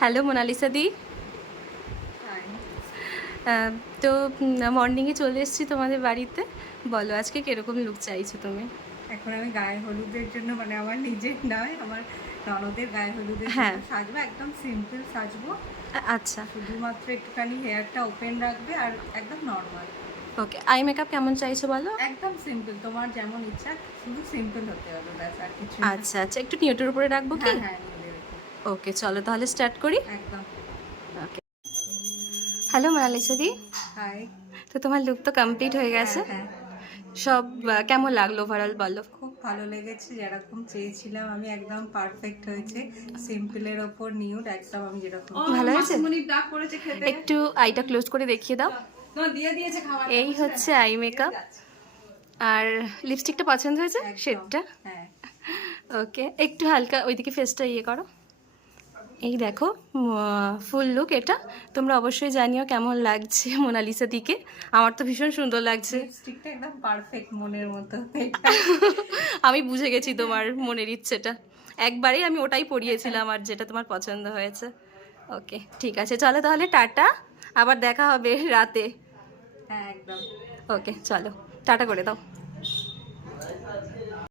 Hello Mona Lisa দি। High. তো মর্নিংয়ে চলে এসেছি তোমাদের বাড়িতে। বলো আজকে কিরকম লুক চাইছো তুমি? এখন আমি গায়ে হলুদের জন্য, মানে আমার নিজের নয়, আমার ননদের গায়ে হলুদের জন্য হ্যাঁ। সাজবো। একদম সিম্পল সাজবো, আচ্ছা। শুধুমাত্র একটুখানি হেয়ারটা ওপেন রাখবে আর একদম নর্মাল। ওকে, আই মেকআপ কেমন চাইছো বলো? একদম সিম্পল, তোমার যেমন ইচ্ছা, শুধু সিম্পল হতে হবে, ব্যাস, আর কিছু না। আচ্ছা আচ্ছা, একটু নিউটের উপরে রাখবো কি? হ্যাঁ হ্যাঁ, নিয়ে দেবে। ওকে চলো তাহলে স্টার্ট করি। একদম। ওকে। হ্যালো মোনালিসা দি। হাই। তো তোমার লুক তো কমপ্লিট হয়ে গেছে। হ্যাঁ, সব কেমন লাগলো ওভারঅল বলো? খুব ভালো লেগেছে, যেরকম চেয়েছিলাম আমি একদম পারফেক্ট হয়েছে। সিম্পলের ওপর নিউড, একদম আমি যেরকম। ভালো হয়েছে? মাসিমণির ডাক পড়েছে খেতে। একটু আইটা ক্লোজ করে দেখিয়ে দাও। না, দিয়ে দিয়েছে খাবার। এই হচ্ছে আই মেকআপ। আর লিপস্টিকটা পছন্দ হয়েছে একদম। শেডটা? হ্যাঁ। ওকে, একটু হালকা ওইদিকে ফেসটা ইয়ে করো। এই দেখো ফুল লুক এটা। তোমরা অবশ্যই জানিও কেমন লাগছে মোনালিসা দিকে। আমার তো ভীষণ সুন্দর লাগছে। লিপস্টিকটা একদম পারফেক্ট মনের মতো। আমি বুঝে গেছি তোমার মনের ইচ্ছেটা। একবারেই আমি ওটাই পরিয়েছিলাম আর যেটা তোমার পছন্দ হয়েছে। ওকে ঠিক আছে, চলো তাহলে টাটা, আবার দেখা হবে রাতে। হ্যাঁ একদম। ওকে চলো, টাটা করে দাও।